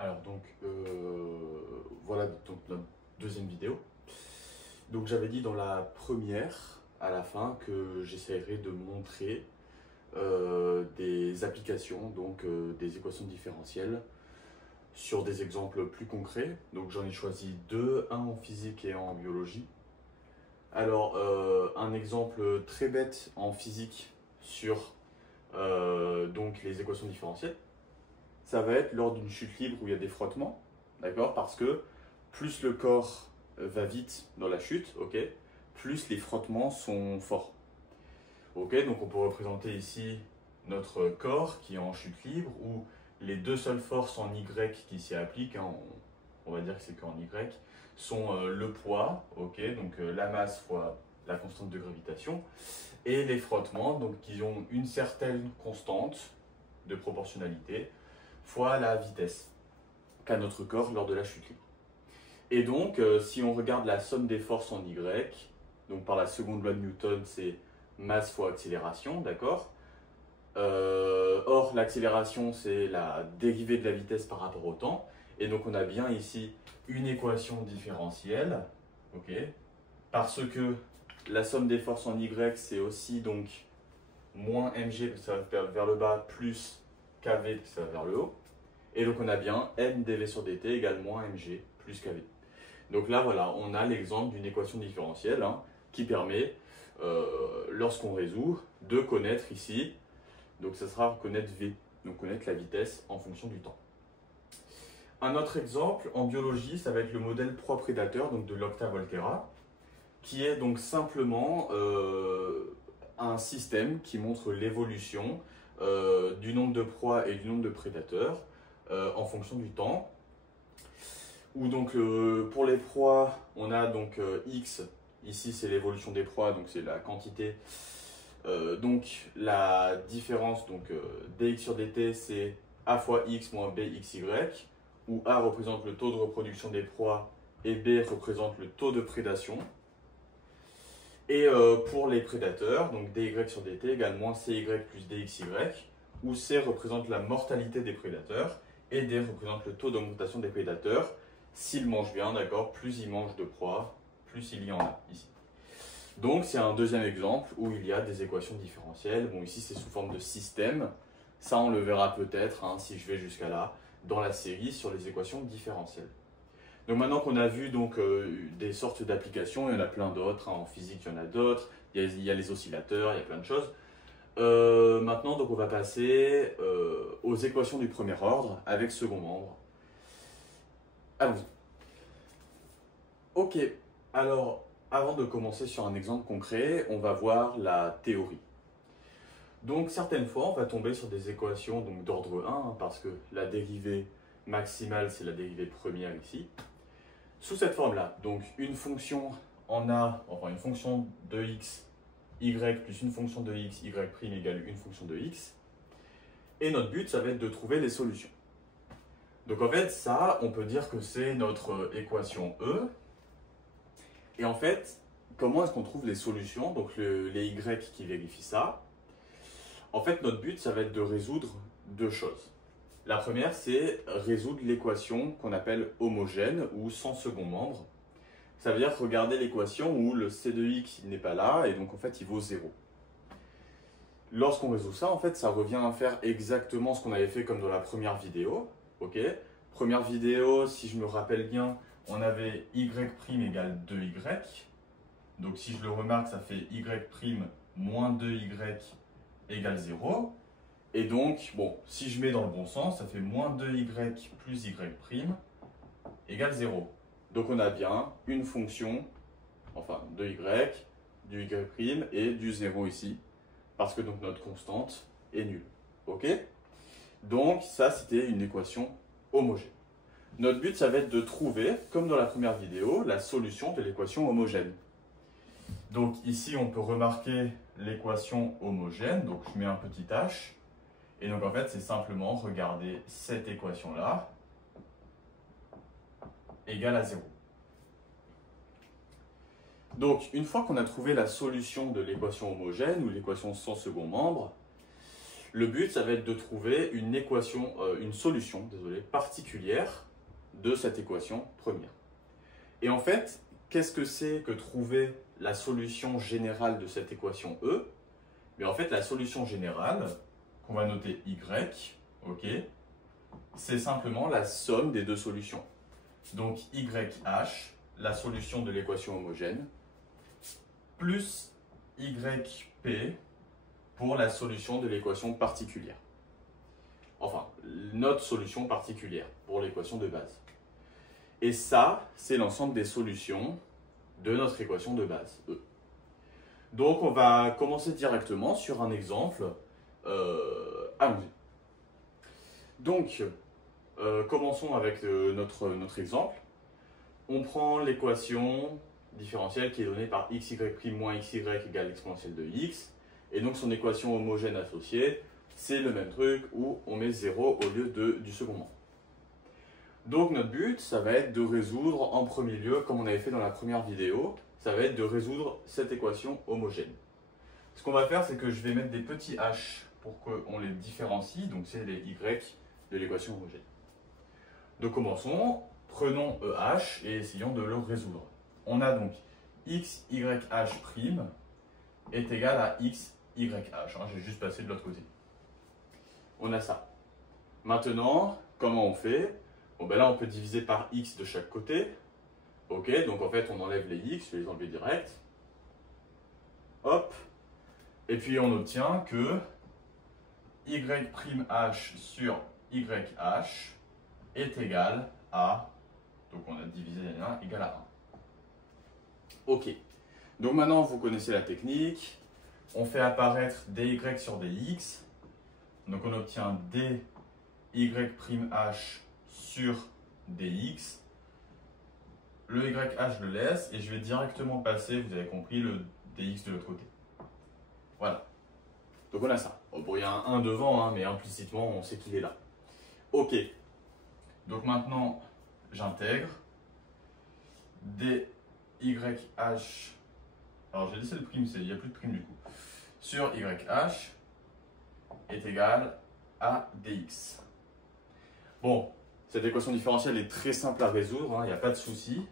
Alors donc voilà donc notre deuxième vidéo. Donc j'avais dit dans la première à la fin que j'essaierai de montrer des applications, donc des équations différentielles sur des exemples plus concrets. Donc j'en ai choisi deux, un en physique et un en biologie. Alors un exemple très bête en physique sur donc les équations différentielles. Ça va être lors d'une chute libre où il y a des frottements, d'accord? Parce que plus le corps va vite dans la chute, ok, plus les frottements sont forts. Ok, donc on peut représenter ici notre corps qui est en chute libre où les deux seules forces en Y qui s'y appliquent, hein, on va dire que c'est qu'en Y, sont le poids, ok, donc la masse fois la constante de gravitation, et les frottements, donc qui ont une certaine constante de proportionnalité, fois la vitesse qu'a notre corps lors de la chute libre. Et donc, si on regarde la somme des forces en Y, donc par la seconde loi de Newton, c'est masse fois accélération, d'accord? Or, l'accélération, c'est la dérivée de la vitesse par rapport au temps. Et donc, on a bien ici une équation différentielle, ok? Parce que la somme des forces en Y, c'est aussi donc moins mg, parce que ça va vers le bas, plus kv, parce que ça va vers le haut. Et donc on a bien m dv sur dt égale moins mg plus kv. Donc là, voilà, on a l'exemple d'une équation différentielle qui permet, lorsqu'on résout, de connaître ici, donc ça sera connaître v, donc connaître la vitesse en fonction du temps. Un autre exemple, en biologie, ça va être le modèle proie-prédateur donc de l'Octa-Volterra, qui est donc simplement un système qui montre l'évolution du nombre de proies et du nombre de prédateurs en fonction du temps. Où donc pour les proies, on a donc x, ici c'est l'évolution des proies, donc c'est la quantité. Donc la différence, donc dx sur dt, c'est a fois x moins bxy, où a représente le taux de reproduction des proies et b représente le taux de prédation. Et pour les prédateurs, donc dy sur dt égale moins cy plus dxy, où c représente la mortalité des prédateurs et d représente le taux d'augmentation des prédateurs. S'ils mangent bien, d'accord, plus ils mangent de proies, plus il y en a ici. Donc c'est un deuxième exemple où il y a des équations différentielles. Bon, ici c'est sous forme de système. Ça on le verra peut-être, si je vais jusqu'à là, dans la série sur les équations différentielles. Donc maintenant qu'on a vu donc, des sortes d'applications, il y en a plein d'autres, en physique il y en a d'autres, il y a les oscillateurs, il y a plein de choses. Maintenant donc on va passer aux équations du premier ordre avec second membre. Allons-y. Ok, alors avant de commencer sur un exemple concret, on va voir la théorie. Donc certaines fois on va tomber sur des équations d'ordre 1, parce que la dérivée maximale c'est la dérivée première ici. Sous cette forme-là, donc une fonction en A, enfin une fonction de x, y plus une fonction de x, y' égale une fonction de x. Et notre but, ça va être de trouver les solutions. Donc en fait, ça, on peut dire que c'est notre équation E. Et en fait, comment est-ce qu'on trouve les solutions? Donc les y qui vérifient ça. En fait, notre but, ça va être de résoudre deux choses. La première, c'est résoudre l'équation qu'on appelle homogène ou sans second membre. Ça veut dire regarder l'équation où le c de x n'est pas là et donc en fait il vaut 0. Lorsqu'on résout ça, en fait, ça revient à faire exactement ce qu'on avait fait comme dans la première vidéo. Ok. Première vidéo, si je me rappelle bien, on avait y' égale 2y. Donc si je le remarque, ça fait y' moins 2y égale 0. Et donc, bon, si je mets dans le bon sens, ça fait moins 2y plus y' égale 0. Donc on a bien une fonction, enfin de y, du y' et du 0 ici, parce que donc notre constante est nulle. Ok? Donc ça, c'était une équation homogène. Notre but, ça va être de trouver, comme dans la première vidéo, la solution de l'équation homogène. Donc ici, on peut remarquer l'équation homogène, donc je mets un petit h. Et donc en fait, c'est simplement regarder cette équation-là égale à 0. Donc une fois qu'on a trouvé la solution de l'équation homogène ou l'équation sans second membre, Le but, ça va être de trouver une équation, une solution, désolé, particulière de cette équation première. Et en fait, qu'est-ce que c'est que trouver la solution générale de cette équation E? Mais en fait, la solution générale, qu'on va noter Y, ok, c'est simplement la somme des deux solutions. Donc YH, la solution de l'équation homogène, plus YP pour la solution de l'équation particulière. Enfin, notre solution particulière pour l'équation de base. Et ça, c'est l'ensemble des solutions de notre équation de base, E. Donc, on va commencer directement sur un exemple. Allons-y. Donc, commençons avec notre exemple. On prend l'équation différentielle qui est donnée par xy' moins xy égale l'exponentielle de x. Et donc, son équation homogène associée, c'est le même truc où on met 0 au lieu du second nombre. Donc, notre but, ça va être de résoudre en premier lieu, comme on avait fait dans la première vidéo, ça va être de résoudre cette équation homogène. Ce qu'on va faire, c'est que je vais mettre des petits h pour qu'on les différencie, donc c'est les y de l'équation homogène. Donc commençons, prenons EH et essayons de le résoudre. On a donc x, y, h' est égal à x, y, h. J'ai juste passé de l'autre côté. On a ça. Maintenant, comment on fait? Bon, ben là, on peut diviser par x de chaque côté. Ok, donc en fait, on enlève les x, je vais les enlever direct. Hop. Et puis, on obtient que y'h sur yh est égal à, donc on a divisé les 1, égal à 1. Ok. Donc maintenant, vous connaissez la technique. On fait apparaître dy sur dx. Donc on obtient dy'' sur dx. Le YH, je le laisse et je vais directement passer, vous avez compris, le dx de l'autre côté. Voilà. Donc on a ça. Bon, il y a un 1 devant, hein, mais implicitement, on sait qu'il est là. Ok. Donc maintenant, j'intègre dy'. Alors j'ai laissé le prime, il n'y a plus de prime du coup. Sur YH est égal à dx. Bon, cette équation différentielle est très simple à résoudre, il n'y a pas de souci.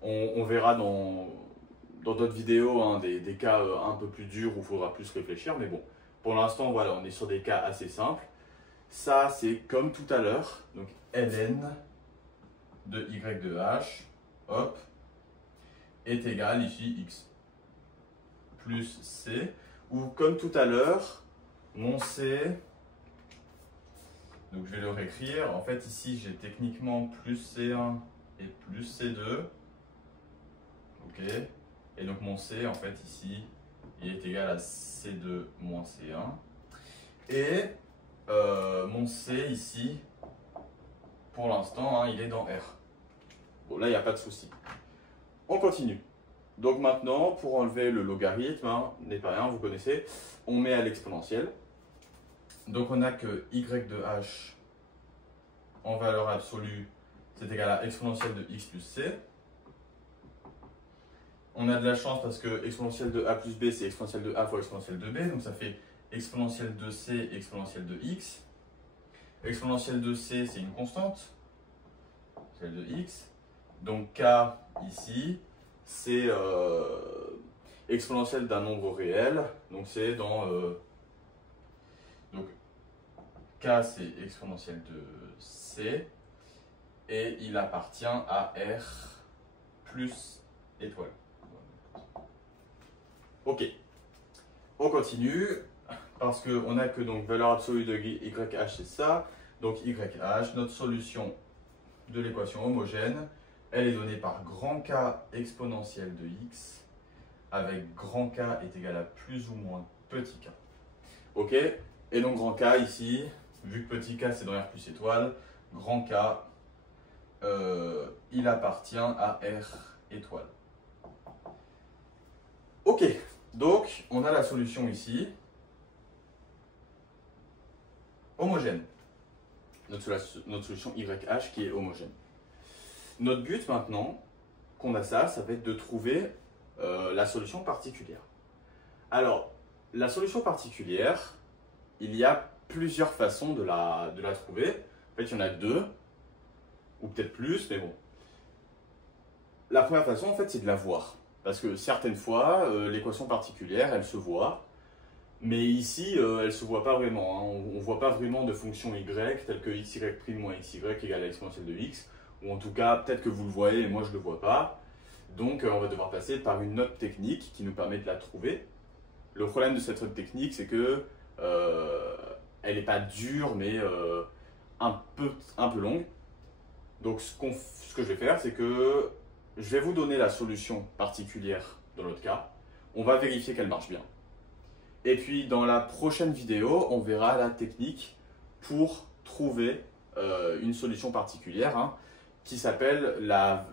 On verra dans d'autres vidéos hein, des cas un peu plus durs où il faudra plus réfléchir, mais bon, pour l'instant, voilà, on est sur des cas assez simples. Ça, c'est comme tout à l'heure, donc ln de y de h, hop, est égal ici x plus c, ou comme tout à l'heure, mon c, donc je vais le réécrire, en fait ici j'ai techniquement plus c1 et plus c2, ok, et donc mon c en fait ici il est égal à c2 moins c1, et mon c ici, pour l'instant, hein, il est dans R. Bon là il n'y a pas de souci. On continue. Donc maintenant, pour enlever le logarithme, hein, n'est pas rien, vous connaissez, on met à l'exponentielle. Donc on a que y de h en valeur absolue, c'est égal à exponentielle de x plus c. On a de la chance parce que exponentielle de a plus b, c'est exponentielle de a fois exponentielle de b, donc ça fait exponentielle de c, exponentielle de x. Exponentielle de c, c'est une constante, celle de x. Donc k ici, c'est exponentielle d'un nombre réel, donc c'est dans donc k c'est exponentielle de c et il appartient à r plus étoile. Ok, on continue parce qu'on a que donc valeur absolue de YH c'est ça, donc YH, notre solution de l'équation homogène, elle est donnée par grand K exponentielle de x avec grand K est égal à plus ou moins petit k. Ok, et donc grand K ici, vu que petit k c'est dans R plus étoile, grand K il appartient à R étoile. Ok, donc on a la solution ici, homogène. Notre solution YH qui est homogène. Notre but maintenant, qu'on a ça va être de trouver la solution particulière. Alors, la solution particulière, il y a plusieurs façons de la trouver. En fait, il y en a deux, ou peut-être plus, mais bon. La première façon, en fait, c'est de la voir. Parce que certaines fois, l'équation particulière, elle se voit. Mais ici, elle ne se voit pas vraiment. Hein. On ne voit pas vraiment de fonction y, telle que xy' moins xy égale à l'exponentielle de x. Ou en tout cas, peut-être que vous le voyez et moi je ne le vois pas. Donc, on va devoir passer par une autre technique qui nous permet de la trouver. Le problème de cette autre technique, c'est que elle n'est pas dure, mais un peu longue. Donc, ce que je vais faire, c'est que je vais vous donner la solution particulière dans l'autre cas. On va vérifier qu'elle marche bien. Et puis, dans la prochaine vidéo, on verra la technique pour trouver une solution particulière, hein, qui s'appelle la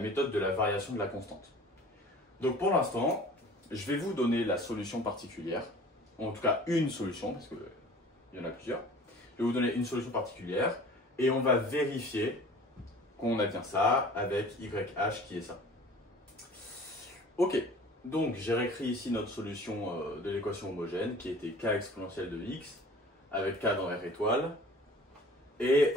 méthode de la variation de la constante. Donc, pour l'instant, je vais vous donner la solution particulière, en tout cas une solution, parce qu'il y en a plusieurs. Je vais vous donner une solution particulière et on va vérifier qu'on a bien ça avec YH qui est ça. Ok, donc j'ai réécrit ici notre solution de l'équation homogène qui était k exponentielle de x avec k dans R étoile et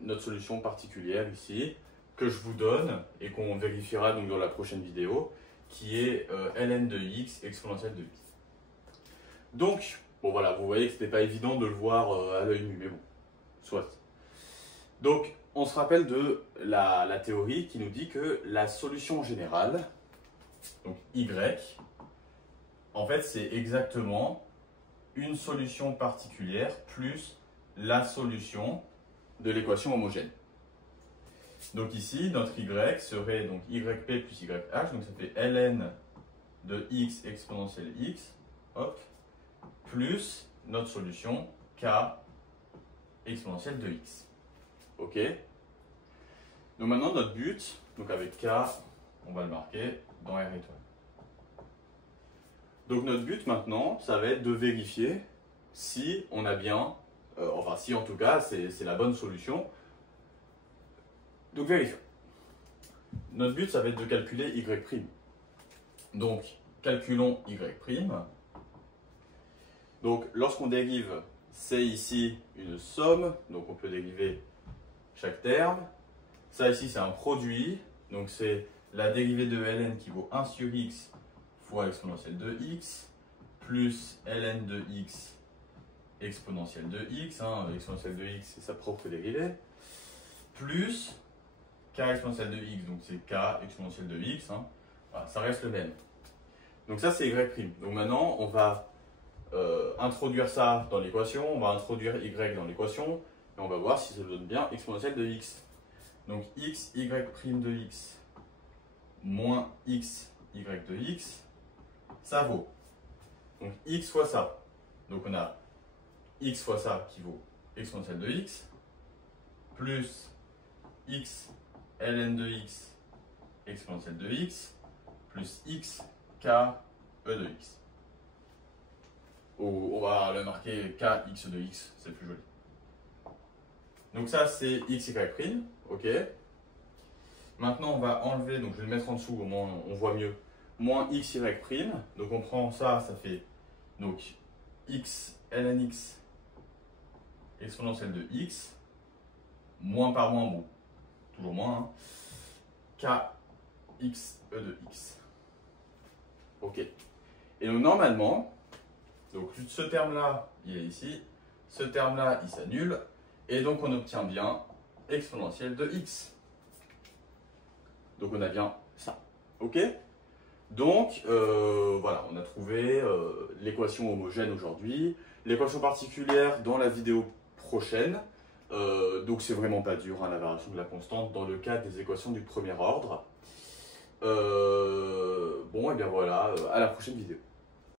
notre solution particulière ici que je vous donne et qu'on vérifiera donc dans la prochaine vidéo qui est ln de x exponentielle de x. Donc, bon voilà, vous voyez que ce n'était pas évident de le voir à l'œil nu, mais bon, soit. Donc, on se rappelle de la théorie qui nous dit que la solution générale, donc y, en fait, c'est exactement une solution particulière plus la solution de l'équation homogène. Donc ici, notre y serait donc yp plus yh, donc ça fait ln de x exponentielle x, hop, plus notre solution k exponentielle de x. Ok. Donc maintenant, notre but, donc avec k, on va le marquer dans R étoile. Donc notre but maintenant, ça va être de vérifier si on a bien, enfin si en tout cas c'est la bonne solution. Donc vérifions. Notre but, ça va être de calculer y'. Donc calculons y'. Donc lorsqu'on dérive, c'est ici une somme, donc on peut dériver chaque terme. Ça ici c'est un produit, donc c'est la dérivée de ln qui vaut 1 sur x fois exponentielle de x, plus ln de x exponentielle de x, hein, exponentielle de x c'est sa propre dérivée, plus k exponentielle de x, donc c'est k exponentielle de x, hein, voilà, ça reste le même. Donc ça c'est y'. Donc maintenant on va introduire ça dans l'équation, on va introduire y dans l'équation, et on va voir si ça donne bien exponentielle de x. Donc x y' de x moins x y de x, ça vaut donc x fois ça. Donc on a x fois ça qui vaut exponentielle de x, plus x ln de x exponentielle de x, plus x k e de x. Ou on va le marquer k x de x, c'est plus joli. Donc ça c'est x y', ok. Maintenant on va enlever, donc je vais le mettre en dessous, au moins on voit mieux, moins x y', donc on prend ça, ça fait donc x ln x exponentielle de x, moins par moins, bon, toujours moins, hein, k x e de x. Ok. Et donc normalement, donc ce terme-là, il est ici, ce terme-là, il s'annule, et donc on obtient bien exponentielle de x. Donc on a bien ça. Ok. Donc voilà, on a trouvé l'équation homogène aujourd'hui, l'équation particulière dans la vidéo prochaine. Donc c'est vraiment pas dur, hein, la variation de la constante dans le cas des équations du premier ordre. Bon, et bien voilà, à la prochaine vidéo.